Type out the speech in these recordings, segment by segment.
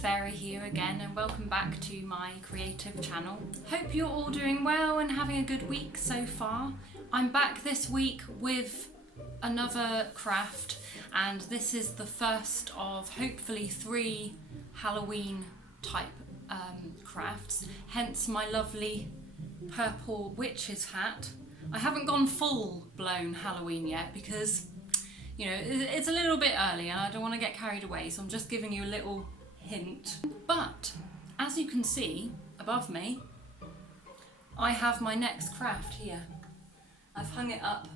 Fairy here again, and welcome back to my creative channel. Hope you're all doing well and having a good week so far. I'm back this week with another craft, and this is the first of hopefully 3 Halloween type crafts, hence my lovely purple witch's hat. I haven't gone full blown Halloween yet because, you know, it's a little bit early and I don't want to get carried away, so I'm just giving you a little hint. But as you can see above me, I have my next craft here. I've hung it up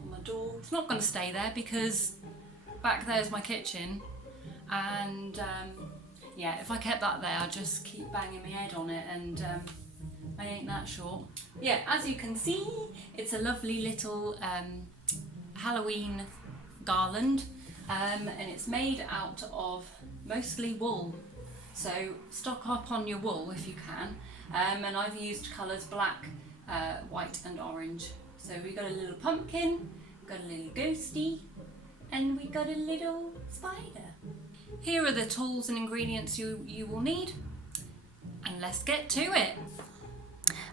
on my door. It's not going to stay there because back there's my kitchen, and yeah, if I kept that there I'd just keep banging my head on it, and I ain't that short. Yeah, as you can see, it's a lovely little Halloween garland, and it's made out of mostly wool, so stock up on your wool if you can, and I've used colours black, white and orange. So we got a little pumpkin, got a little ghosty, and we got a little spider. Here are the tools and ingredients you will need, and let's get to it.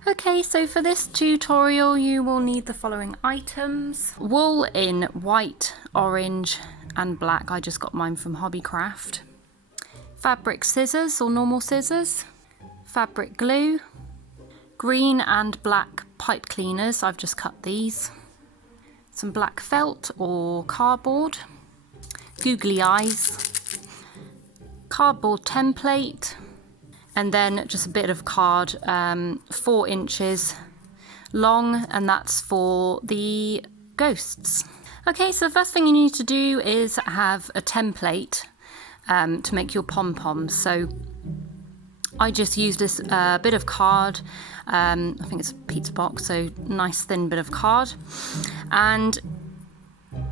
Okay, so for this tutorial you will need the following items. Wool in white, orange and black. I just got mine from Hobbycraft. Fabric scissors or normal scissors. Fabric glue. Green and black pipe cleaners. I've just cut these. Some black felt or cardboard. Googly eyes. Cardboard template. And then just a bit of card, 4 inches long, and that's for the ghosts. Okay, so the first thing you need to do is have a template to make your pom-poms. So I just used this bit of card, I think it's a pizza box, so nice thin bit of card, and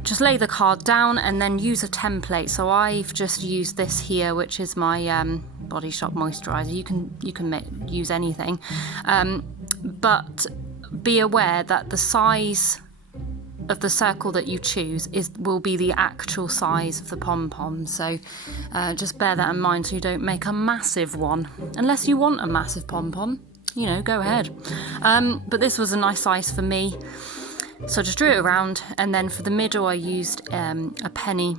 just lay the card down and then use a template. So I've just used this here, which is my Body Shop moisturizer. You can use anything, but be aware that the size of the circle that you choose will be the actual size of the pom-pom. So just bear that in mind so you don't make a massive one, unless you want a massive pom-pom, you know, go ahead. But this was a nice size for me. So I just drew it around, and then for the middle I used a penny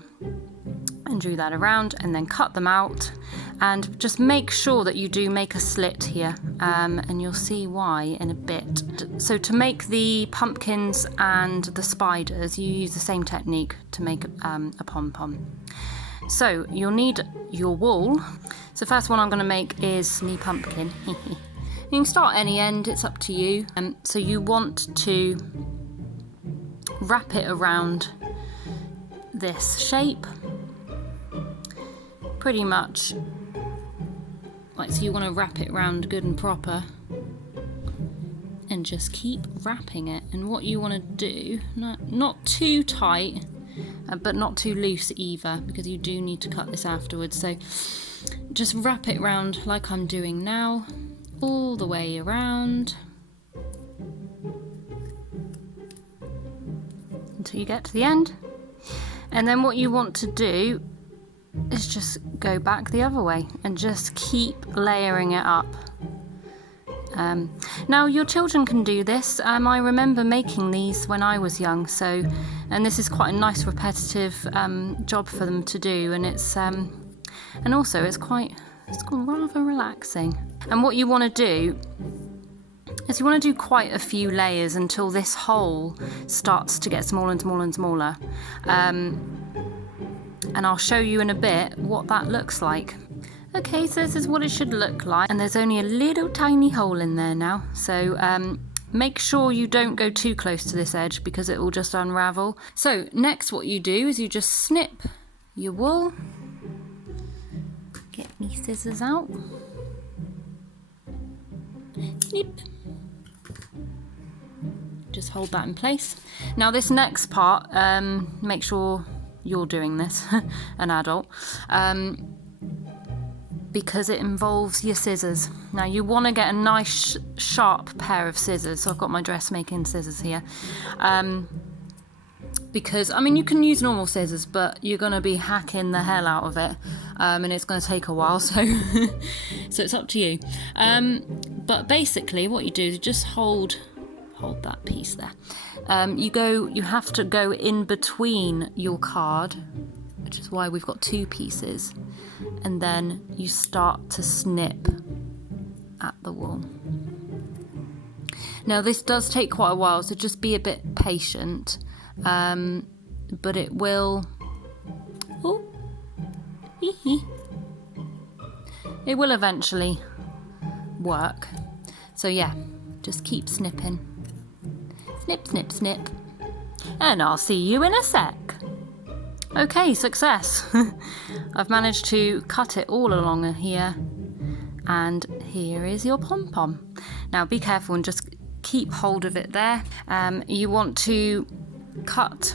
and drew that around, and then cut them out, and just make sure that you do make a slit here, and you'll see why in a bit. So to make the pumpkins and the spiders, you use the same technique to make a pom-pom. So you'll need your wool. So the first one I'm going to make is me pumpkin. You can start any end, it's up to you. So you want to wrap it around this shape, pretty much like so. You want to wrap it around good and proper and just keep wrapping it. And what you want to do, not too tight but not too loose either, because you do need to cut this afterwards. So just wrap it around like I'm doing now, all the way around until you get to the end. And then what you want to do is just go back the other way and just keep layering it up. Now your children can do this. I remember making these when I was young, so, and this is quite a nice repetitive job for them to do, and it's and also it's rather relaxing. And what you want to do is you want to do quite a few layers until this hole starts to get smaller and smaller and smaller. And I'll show you in a bit what that looks like. Okay, so this is what it should look like, and there's only a little tiny hole in there now. So make sure you don't go too close to this edge because it will just unravel. So next what you do is you just snip your wool. Get me scissors out. Snip. Just hold that in place. Now this next part, make sure you're doing this, an adult, because it involves your scissors. Now you want to get a nice sharp pair of scissors. So I've got my dressmaking scissors here. because, I mean, you can use normal scissors, but you're going to be hacking the hell out of it, and it's going to take a while, so so it's up to you. But basically what you do is just hold that piece there. You have to go in between your card, which is why we've got two pieces, and then you start to snip at the wool. Now this does take quite a while, so just be a bit patient, but it will, it will eventually work. So yeah, just keep snipping. Snip, snip, snip. And I'll see you in a sec. Okay, success. I've managed to cut it all along here. And here is your pom-pom. Now be careful and just keep hold of it there. You want to cut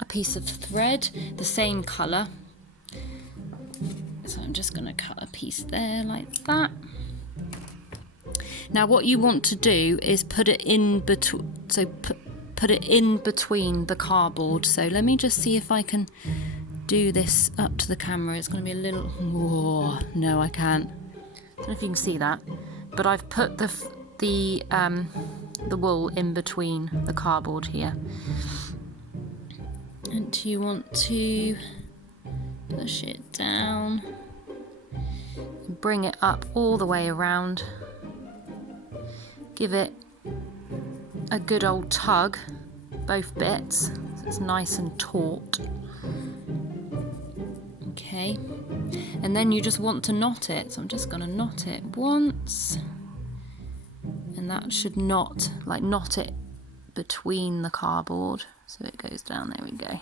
a piece of thread the same colour. So I'm just going to cut a piece there like that. Now what you want to do is put it in between, so put it in between the cardboard. So let me just see if I can do this up to the camera. It's going to be a little, whoa, no I can't. I don't know if you can see that, but I've put the wool in between the cardboard here. And you want to push it down, bring it up all the way around. Give it a good old tug, both bits, so it's nice and taut. Okay, and then you just want to knot it. So I'm just going to knot it once, and that should knot it between the cardboard, so it goes down. There we go.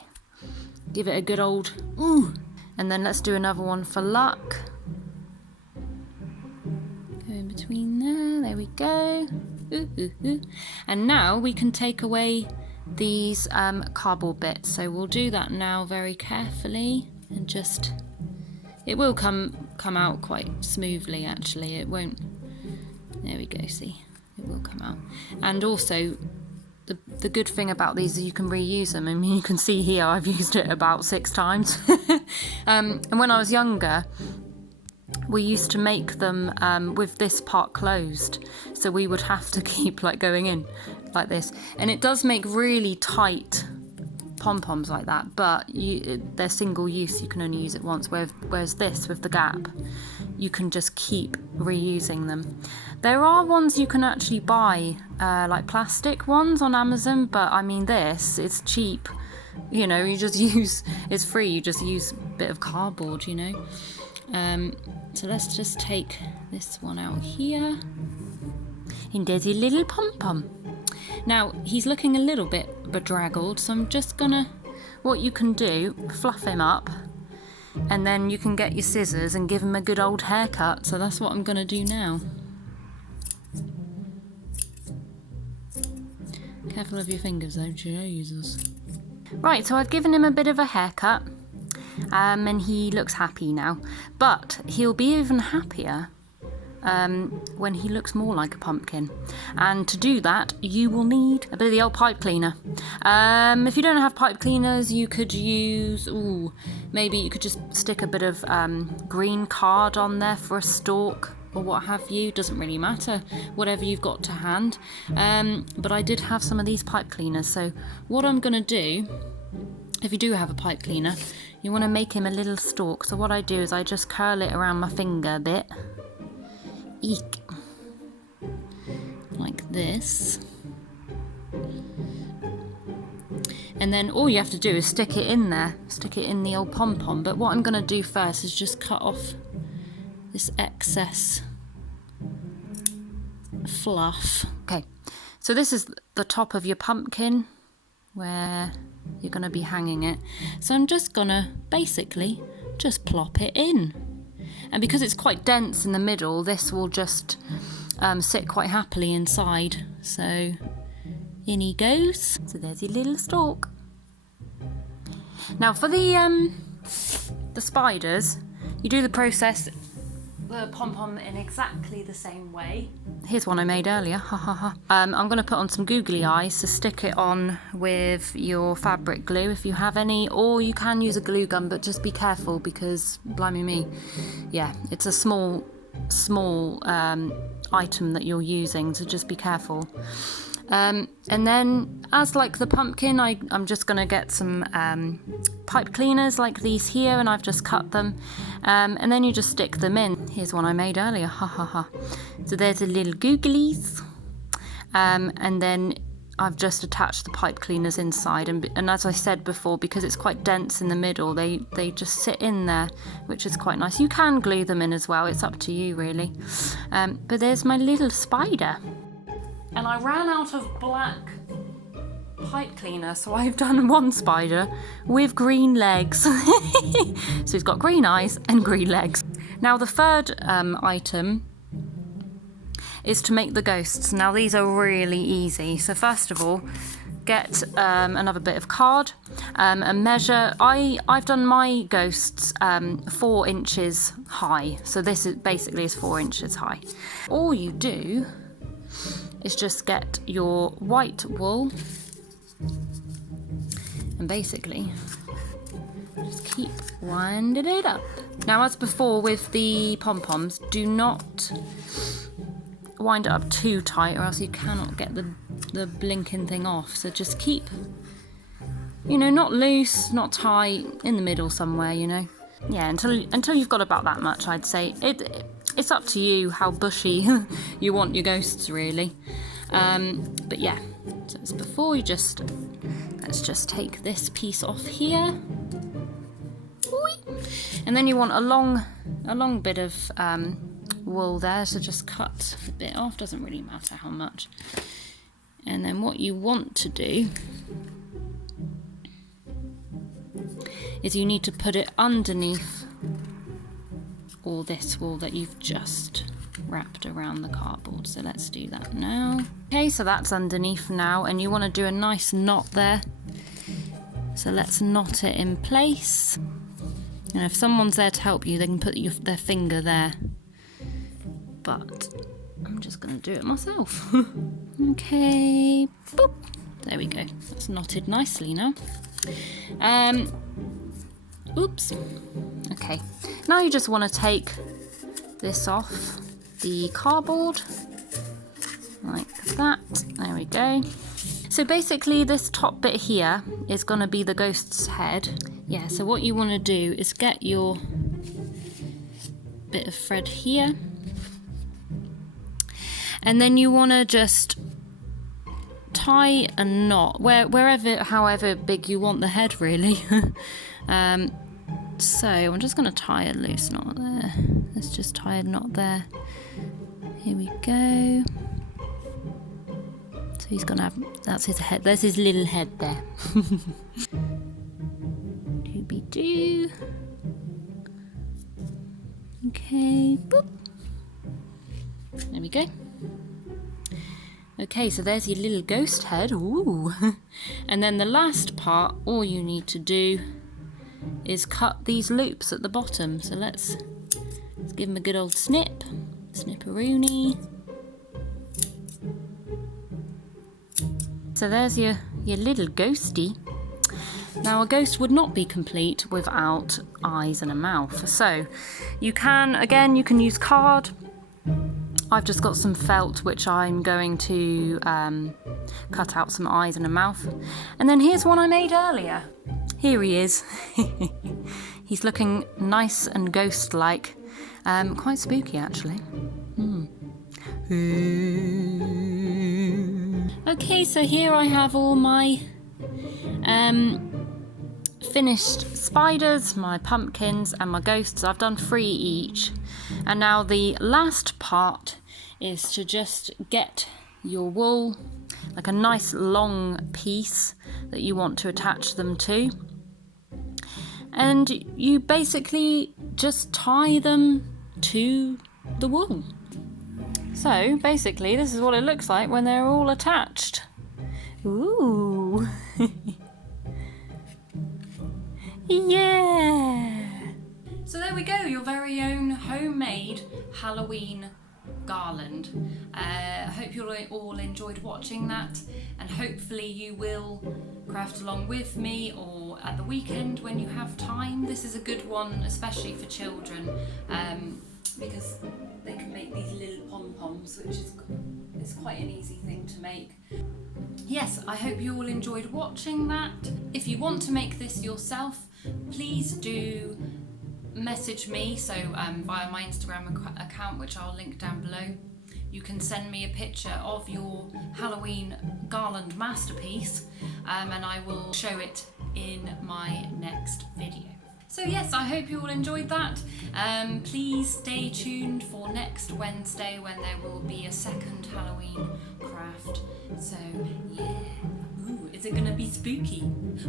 Give it a good old ooh, and then let's do another one for luck. Go in between there. There we go. Ooh, ooh, ooh. And now we can take away these cardboard bits. So we'll do that now very carefully, and just, it will come out quite smoothly actually. It won't, there we go, see, it will come out. And also the good thing about these is you can reuse them. I mean, you can see here I've used it about 6 times. And when I was younger, we used to make them with this part closed, so we would have to keep like going in like this, and it does make really tight pom-poms like that, but they're single use, you can only use it once, whereas this with the gap you can just keep reusing them. There are ones you can actually buy, like plastic ones on Amazon, but I mean this, it's cheap, you know, you just use, it's free, you just use a bit of cardboard, you know. So let's just take this one out here, and there's a little pom-pom. Now he's looking a little bit bedraggled, so I'm just gonna, what you can do, fluff him up, and then you can get your scissors and give him a good old haircut. So that's what I'm gonna do now. Careful of your fingers though, Jesus. Right, so I've given him a bit of a haircut. And he looks happy now, but he'll be even happier when he looks more like a pumpkin. And to do that, you will need a bit of the old pipe cleaner. If you don't have pipe cleaners, you could use, maybe you could just stick a bit of green card on there for a stalk or what have you. Doesn't really matter, whatever you've got to hand. But I did have some of these pipe cleaners, so what I'm gonna do, if you do have a pipe cleaner, you want to make him a little stalk. So what I do is I just curl it around my finger a bit. Eek. Like this. And then all you have to do is stick it in there. Stick it in the old pom-pom. But what I'm going to do first is just cut off this excess fluff. Okay, so this is the top of your pumpkin where you're going to be hanging it. So I'm just going to basically just plop it in. And because it's quite dense in the middle, this will just sit quite happily inside. So in he goes. So there's your little stalk. Now for the spiders, you do the process the pom-pom in exactly the same way. Here's one I made earlier, ha ha ha. I'm going to put on some googly eyes, so stick it on with your fabric glue if you have any, or you can use a glue gun, but just be careful because, blimey me, yeah, it's a small item that you're using, so just be careful. And then as like the pumpkin, I'm just going to get some pipe cleaners like these here, and I've just cut them, and then you just stick them in. Here's one I made earlier, ha ha ha. So there's the little googlies, and then I've just attached the pipe cleaners inside, and as I said before, because it's quite dense in the middle, they just sit in there, which is quite nice. You can glue them in as well, it's up to you really. But there's my little spider. And I ran out of black pipe cleaner, so I've done one spider with green legs. So he's got green eyes and green legs. Now the third item is to make the ghosts. Now these are really easy. So first of all, get another bit of card and measure. I've done my ghosts 4 inches high. So this is basically 4 inches high. All you do is just get your white wool and basically just keep winding it up. Now as before with the pom-poms, do not wind it up too tight or else you cannot get the blinking thing off. So just keep, you know, not loose, not tight, in the middle somewhere, you know. Yeah, until you've got about that much, I'd say. It's up to you how bushy you want your ghosts, really. But yeah, so as before, let's just take this piece off here. And then you want a long bit of wool there, so just cut a bit off, doesn't really matter how much. And then what you want to do is you need to put it underneath all this wool that you've just wrapped around the cardboard. So let's do that now. Okay, so that's underneath now, and you want to do a nice knot there. So let's knot it in place. And if someone's there to help you, they can put their finger there. But I'm just going to do it myself. Okay, boop. There we go. That's knotted nicely now. Oops. Okay, now you just want to take this off the cardboard like that. There we go. So basically this top bit here is going to be the ghost's head. Yeah, so what you want to do is get your bit of thread here, and then you want to just tie a knot however big you want the head, really. So I'm just going to tie a loose knot there. Let's just tie a knot there. Here we go. So he's going to have, that's his head. There's his little head there. Doobie-doo. Okay, boop. There we go. Okay, so there's your little ghost head. Ooh. And then the last part, all you need to do is cut these loops at the bottom. So let's give them a good old snip. Snipperoonie. So there's your little ghosty. Now a ghost would not be complete without eyes and a mouth. So you can use card. I've just got some felt which I'm going to cut out some eyes and a mouth. And then here's one I made earlier. Here he is. He's looking nice and ghost-like. Quite spooky, actually. Okay, so here I have all my finished spiders, my pumpkins, and my ghosts. I've done 3 each. And now the last part is to just get your wool, like a nice long piece that you want to attach them to. And you basically just tie them to the wool. So basically this is what it looks like when they're all attached. Ooh. Yeah. So So there we go, your very own homemade Halloween garland. I hope you all enjoyed watching that, and hopefully you will craft along with me or at the weekend when you have time. This is a good one, especially for children, because they can make these little pom-poms, which is quite an easy thing to make. Yes, I hope you all enjoyed watching that. If you want to make this yourself, please do message me, so via my Instagram account, which I'll link down below. You can send me a picture of your Halloween garland masterpiece, and I will show it in my next video. So yes, I hope you all enjoyed that. Please stay tuned for next Wednesday when there will be a second Halloween craft. So yeah. Ooh, is it gonna be spooky?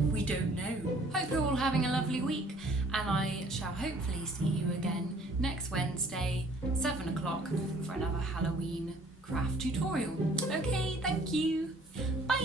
We don't know. Hope you're all having a lovely week, and I shall hopefully see you again next Wednesday, 7 o'clock, for another Halloween craft tutorial. Okay, thank you. Bye.